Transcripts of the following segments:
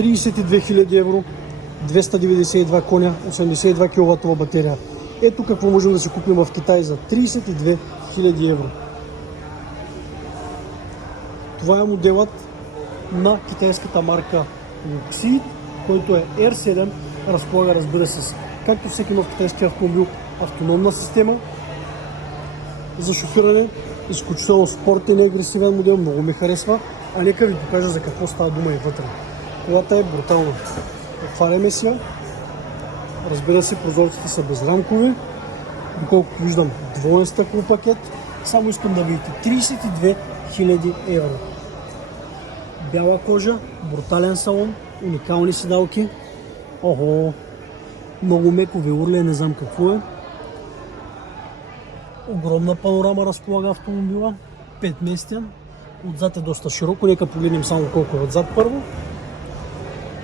32 000 евро, 292 коня, 82 кВт батерия. Ето какво можем да си купим в Китай за 32 000 евро. Това е моделът на китайската марка Luxi, който е R7. Разполага, разбира се, както всеки нов китайски автомобил, автономна система за шофиране. Изключително спортен и агресивен модел, много ми харесва. А нека ви покажа за какво става дума и вътре. Колата е брутална. Отваряме си я. Разбира се, прозорците са безрамкови. Доколкото виждам, двоен стъклопакет. Само искам да видите 32 000 евро. Бяла кожа, брутален салон, уникални седалки. Охо, много меко веурле, не знам какво е. Огромна панорама разполага автомобила, 5-местен. Отзад е доста широко, нека погледнем само колко е отзад първо.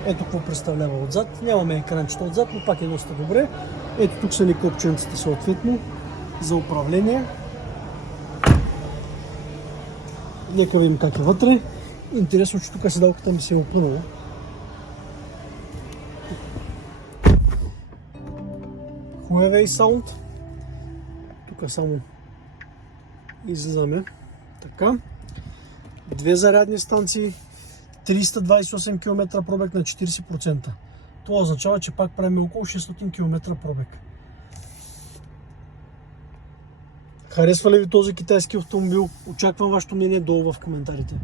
Ето какво представлява отзад. Нямаме екранчета отзад, но пак е доста добре. Ето тук са ни копченците съответно за управление. Нека видим как е вътре. Интересно, че тук седалката ми се е опънала. Huawei Sound. Тук само излизаме. Така. 2 зарядни станции, 328 км пробег на 40%. Това означава, че пак правим около 600 км пробег. Харесва ли ви този китайски автомобил? Очаквам вашето мнение долу в коментарите.